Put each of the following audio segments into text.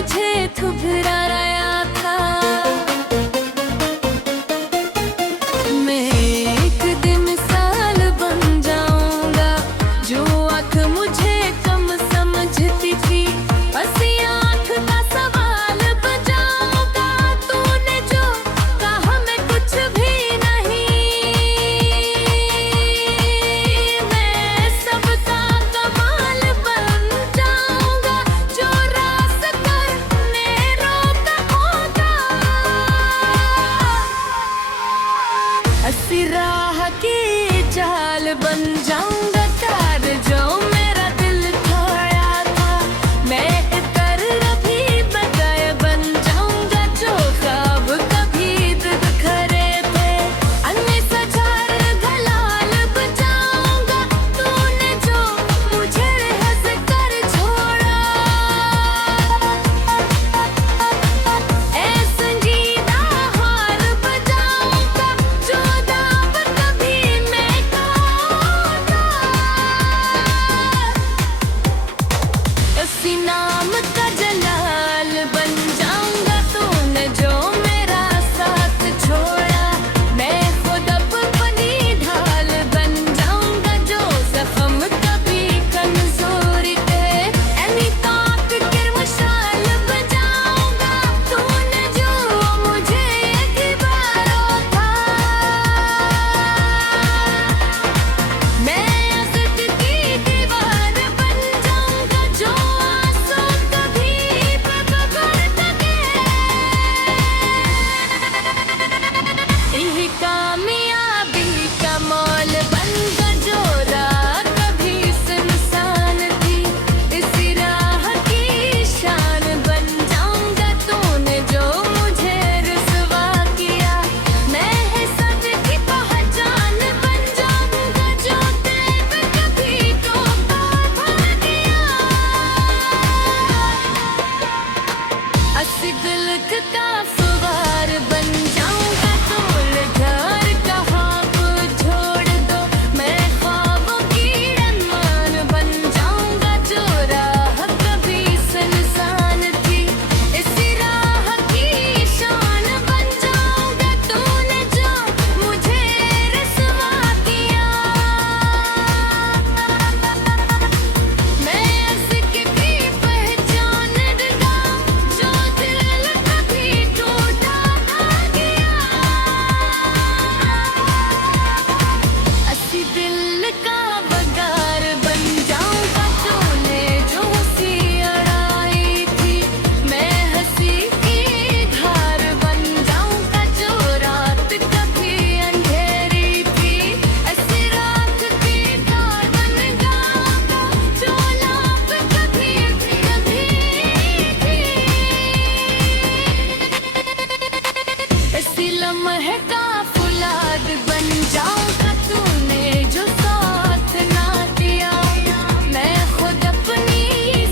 मुझे ठुकराया था। मैं एक दिन मिसाल बन जाऊंगा, जो आँख मुझे कम समझती थी, हंसी आँख का सवाल बजाऊंगा। तूने जो कहा मैं कुछ भी नहीं, मैं सबका कमाल बन जाऊंगा, जो रास करने रोका होगा। हंसी राह की चाल बन जाऊंगा, कार जो मेरा दिल खोया था। मैं इतर रफी बजाय बन जाऊंगा, जो ख्वाब कभी दिल खरे थे। अन्य सजार दलाल बजाऊंगा, तूने जो मुझे हंस कर छोड़ा। ऐ संजीदा हार बजाऊंगा, जो दाव कभी मैं खाता। इसी नाम का जलाल बन जाऊंगा, तूने जो मेरा साथ छोड़ा। मैं खुद अपनी ढाल बन जाऊंगा, जो जख्म कभी कमजोरी थे। ऐनी ताक किरमशाल बजाऊंगा, तूने जो मुझे एतबारो था। मैं अज़द की दीवार बन जाऊंगा, जो आंसू कभी पकड़ सके। यही कामयाबी का मोल बनकर जो राह कभी सुनसान थी, इसी राह की शान बन जाऊंगा। तूने जो मुझे रुसवा किया, मैं है सच की पहचान बन जाऊंगा, जो तेब कभी धोखा भर दिया। अस्सी दिल का फवार बन जाऊंगा, तोल घर कहाँ को छोड़ दो। मैं ख्वाबों की रनमान बन जाऊंगा, जो राह कभी सुनसान थी, इसी राह की शान बन जाऊंगा। तूने जो मुझे रुसवा किया, मैं अज़्क की पहचान लगा, जो दिल कभी टूटा था गया। अस्सी दिल का बगार बन जाऊंगा, तूने जो हंसी अड़ाई थी। मैं हंसी की धार बन जाऊंगा, जो रात कभी अंधेरी थी। ऐसी रात की धार बन जाऊंगा, जो लाप कभी कभी थी। इसी लम्हे का फुलाद बन जाऊंगा, तूने जो साथ ना दिया। मैं खुद अपनी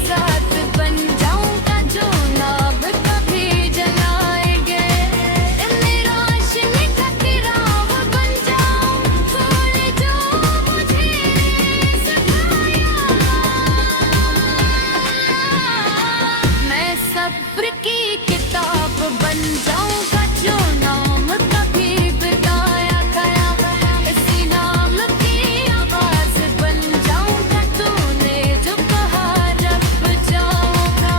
जात बन जाऊंगा, जो नाब कभी जलाएंगे। इन्हें रोशनी का चिराग बन जाऊं, तूने जो मुझे सिखाया। मैं सब्र की किताब बन जाऊंगा, जो नाम कभी बताया गया। इसी नाम की आवाज बन जाऊंगा, तूने जो कहा रब जाऊंगा।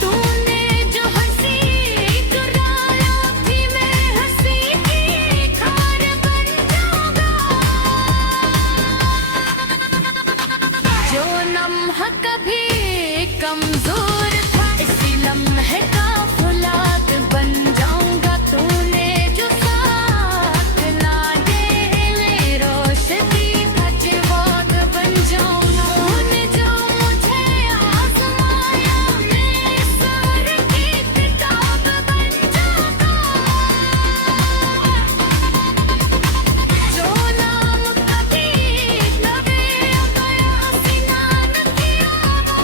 तूने जो हंसी चुराया थी, मैं हंसी की खार बन जाऊंगा। जो लम्हा कभी कमजोर था, इसी लम्हे का फुलाद बन जाऊंगा। तूने जो साथ ना दे, रोशनी का चिराग बन जाऊंगा। तूने जो मुझे आजमाया, मैं सर की किताब बन जाऊंगा। जो नाम कभी लबे गया, सिनान की आवाज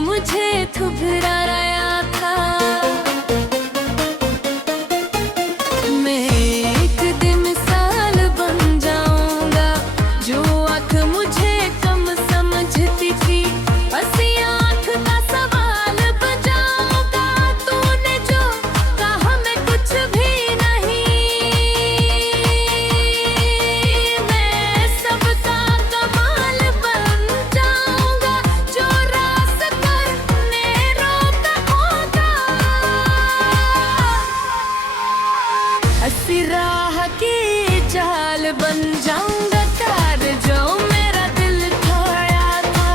मुझे ठुकराया था। मैं एक दिन मिसाल बन जाऊंगा, जो आँख मुझे कम समझती थी, हंसी आँख का सवाल बजाऊंगा। तूने जो कहा मैं कुछ भी नहीं, मैं सबका कमाल बन जाऊंगा, जो रास करने रोका होगा। हंसी राह की चाल बन जाऊंगा, कार जो मेरा दिल खोया था।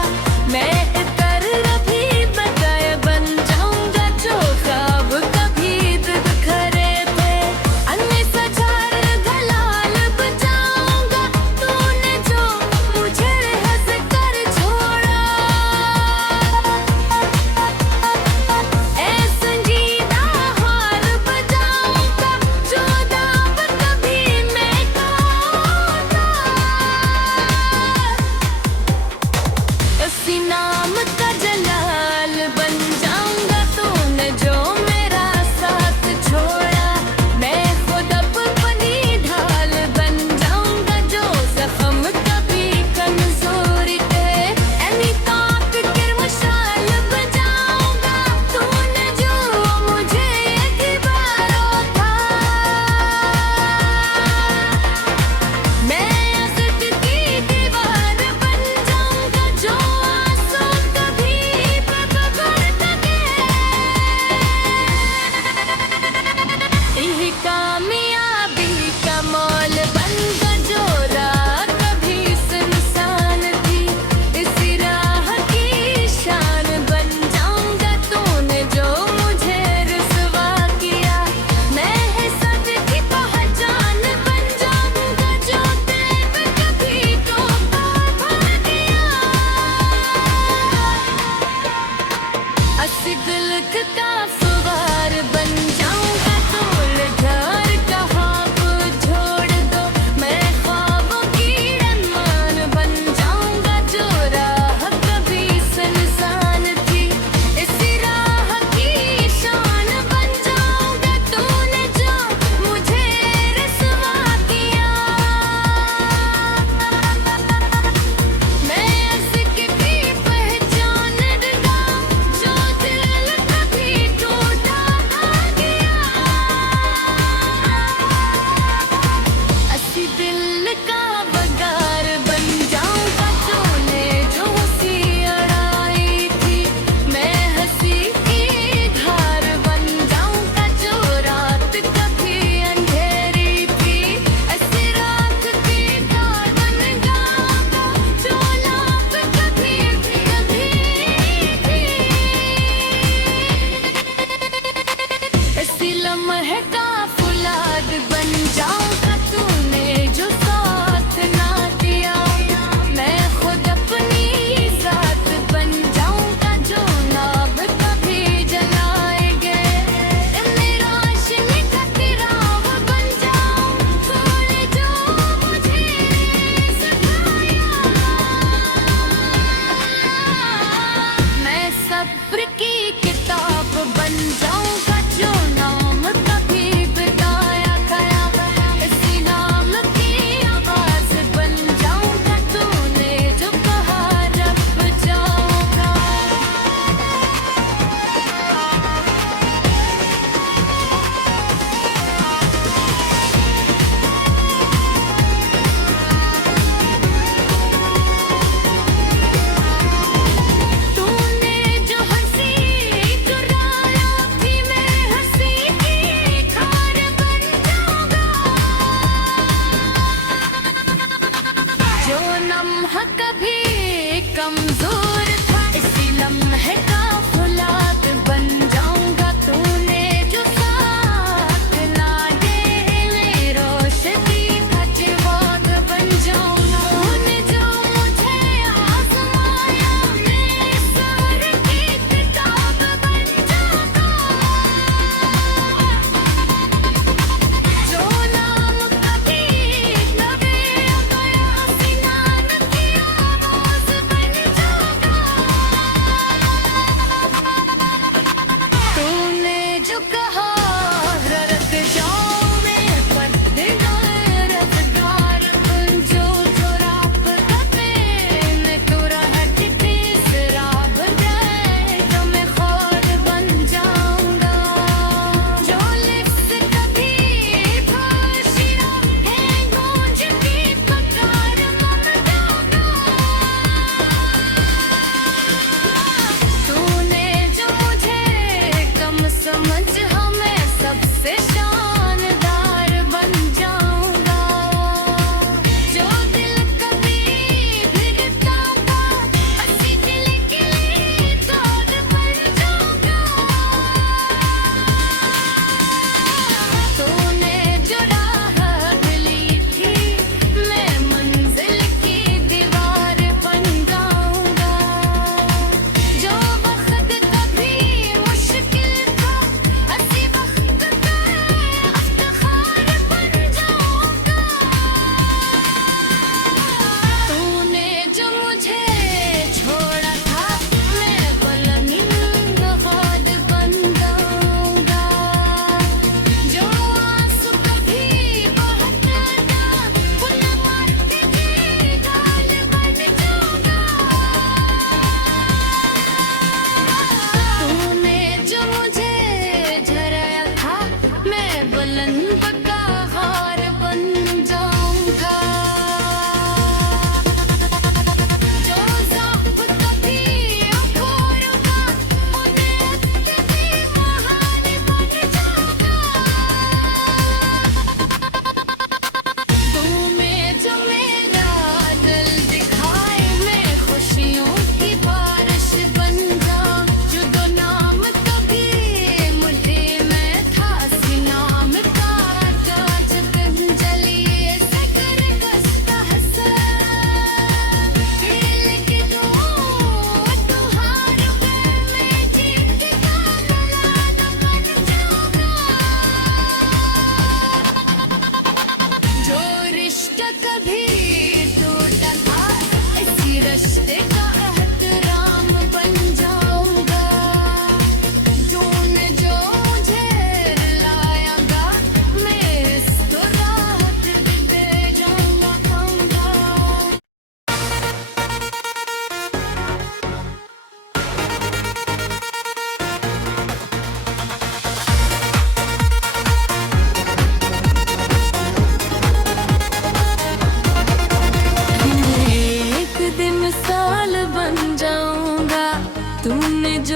मैं इतर रभी बजाय बन जाऊंगा, जो ख्वाब कभी दिल खरे थे। अन्य सजार दलाल बजाऊंगा, तूने जो मुझे हंस कर छोड़ा। ऐ संजीदा हार बजाऊंगा, जो दाव कभी मैं गाऊंगा। इसी नाम का जलाल बन जाऊंगा, तूने जो मेरा साथ छोड़ा। मैं खुद अपनी ढाल बन जाऊंगा, जो जख्म कभी कमजोरी थे। ऐनी ताक किरमशाल बजाऊंगा, तूने जो मुझे एतबारो था। मैं असद की दीवार बन जाऊंगा, जो आंसू कभी पकड़ सके। यही कामयाबी का मोल बनकर जो राह कभी सुनसान थी, इसी राह की शान बन जाऊंगा। तूने जो मुझे रुसवा किया, मैं है सच की पहचान बन जाऊंगा, जो तेब कभी टोका भर दिया। अस्सी दिल का फवार बन जाऊंगा, तोल घर कहाँ को छोड़ दो। मैं ख्वाबों की रनमान बन जाऊंगा, जो राह कभी सुनसान थी, इसी राह की शान बन जाऊंगा। तूने जो मुझे रुसवा किया, मैं अश्क की पहचान लगा, जो दिल कभी टूटा गया। अस्सी दिल का बगार बन जाऊंगा, तूने जो हंसी अड़ाई थी। मैं हंसी की धार बन जाऊंगा, जो रात कभी अंधेरी थी। ऐसी रात की धार बन जाऊंगा, जो लाप कभी कभी थी। इसी लम्हे का फुलाद बन जाऊंगा, तूने जो साथ ना दिया। मैं खुद अपनी जात बन जाऊंगा, जो नाब कभी जलाएंगे। मेरा रोशनी का चिराग बन जाऊं, तूने जो मुझे सिखाया। मैं सब्र की किताब बन जाऊंगा, जो नाम कभी बिताया गया। इसी नाम की आवाज बन जाऊंगा, तूने जो कहा रब जाऊंगा। तूने जो हंसी चुराया थी, मैं हंसी की खार बन जाऊंगा। जो लम्हा कभी कमजोर था, इसी लम्हे का फुलाद बन जाऊंगा। तूने जो साथ ना दे, मेरी रोशनी का चिराग बन जाऊंगा। तूने जो मुझे आजमाया, मैं सब्र की किताब बन जाऊंगा। जो नाम कभी लबे गया, सिनान की आवाज बन जाऊंगा।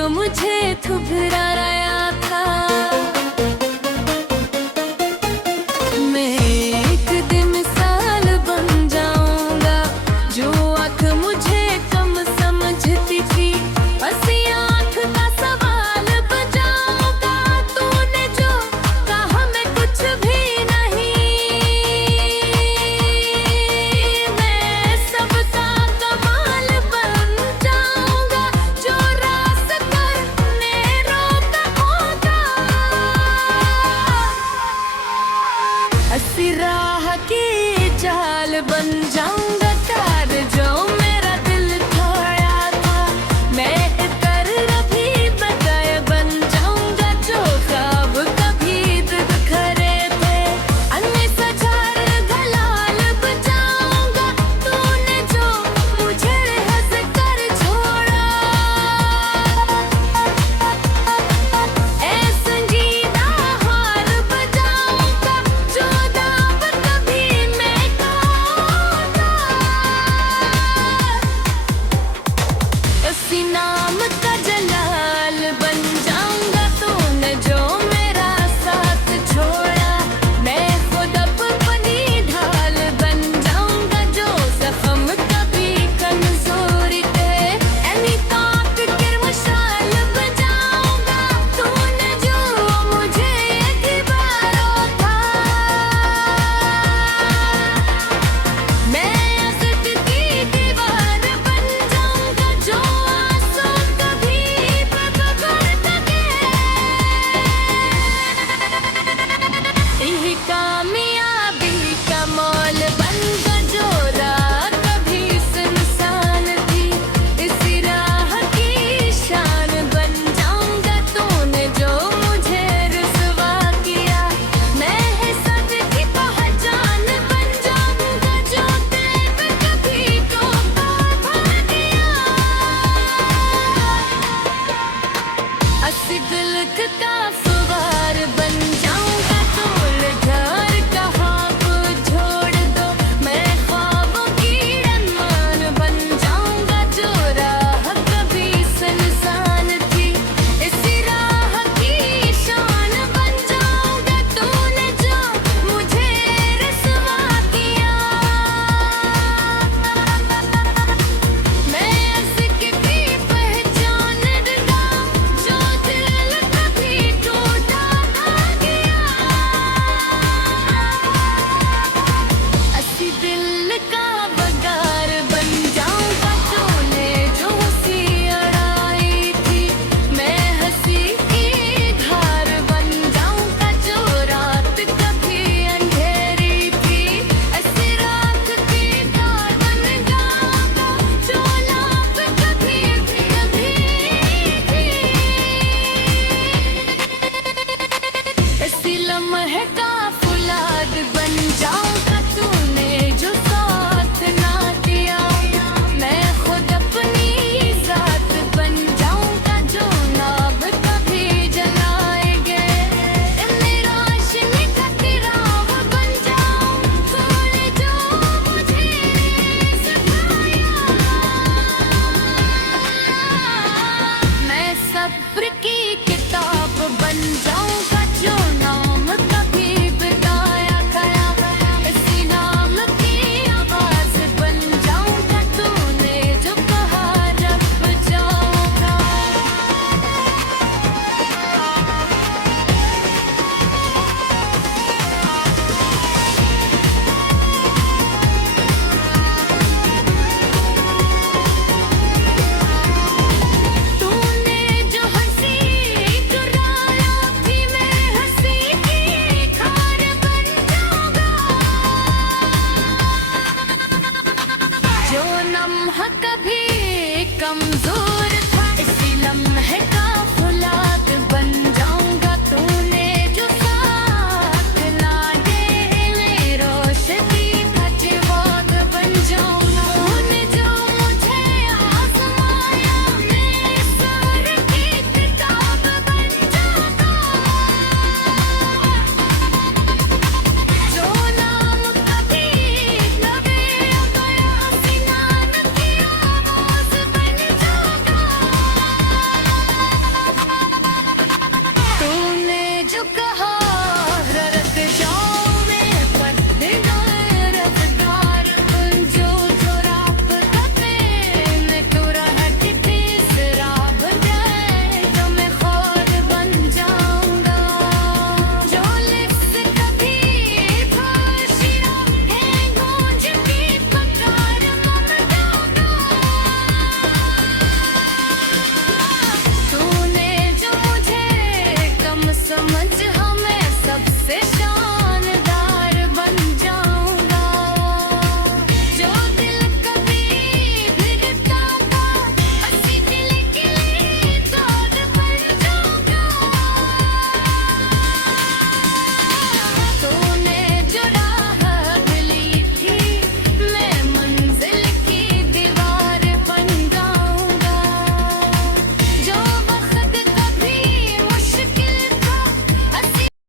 मुझे ठुकराया था। मैं एक दिन मिसाल बन जाऊंगा, जो आँख मुझे कम समझती थी, हंसी आँख का सवाल बजाऊंगा। तूने जो कहा मैं कुछ भी नहीं, मैं सबका कमाल बन जाऊंगा, जो रास करने रोका होगा। हंसी राह की चाल बन जाऊंगा, कार जो मेरा दिल खोया था। मैं इतर रभी बजाय बन जाऊंगा, जो ख्वाब कभी दिल खरे थे। अन्य सजार धलाल बजाऊंगा, तूने जो मुझे हंस कर छोड़ा। ऐ संजीदा हार बजाऊंगा, जो दाव कभी मैं गाऊंगा। इसी नाम का जलाल बन जाऊंगा, तूने जो मेरा साथ छोड़ा। मैं खुद अपनी ढाल बन जाऊंगा, जो जख्म कभी कमजोरी थे। ऐनी ताक किरमशाल बजाऊंगा, तूने जो मुझे एतबारो था। मैं असद की दीवार बन जाऊंगा, जो आंसू कभी पकड़ सके। यही कामयाबी का मोल बनकर जो राह कभी सुनसान थी, इसी राह की शान बन जाऊंगा। तूने जो मुझे रुसवा किया, मैं सद की पहचान बन जाऊंगा, जो तेब कभी टोका भर दिया। अस्सी दिल का फवार बन जाऊंगा, तोल घर का ख्वाब छोड़ दो। मैं ख्वाबों की रनमान बन जाऊंगा, जो राह कभी सुनसान थी, इसी राह की शान बन जाऊंगा। तूने जो मुझे रुसवा किया, मैं उसकी भी पहचान लगा, जो दिल कभी टूटा था गया। अस्सी दिल का बगार बन जाऊंगा, तूने जो हंसी अड़ाई थी। मैं हंसी की धार बन जाऊंगा, जो रात कभी अंधेरी थी। ऐसी रात की धार बन जाऊंगा, जो लाप कभी कभी थी। इसी लम्हे का फुलाद बन जाऊंगा, तूने जो साथ ना दिया। मैं खुद अपनी जात बन जाऊंगा, जो नाब कभी जलाएंगे। मेरा रोशनी का चिराग बन जाऊं, तूने जो मुझे सिखाया। मैं सब्र की किताब बन जाऊंगा, जो नाम कभी बिताया गया। इसी नाम की आवाज बन जाऊंगा, तूने जो कहा रब जाऊंगा। तूने जो हंसी चुराया थी, मैं हंसी की खार बन जाऊंगा, जो नम्हा कभी कमजोर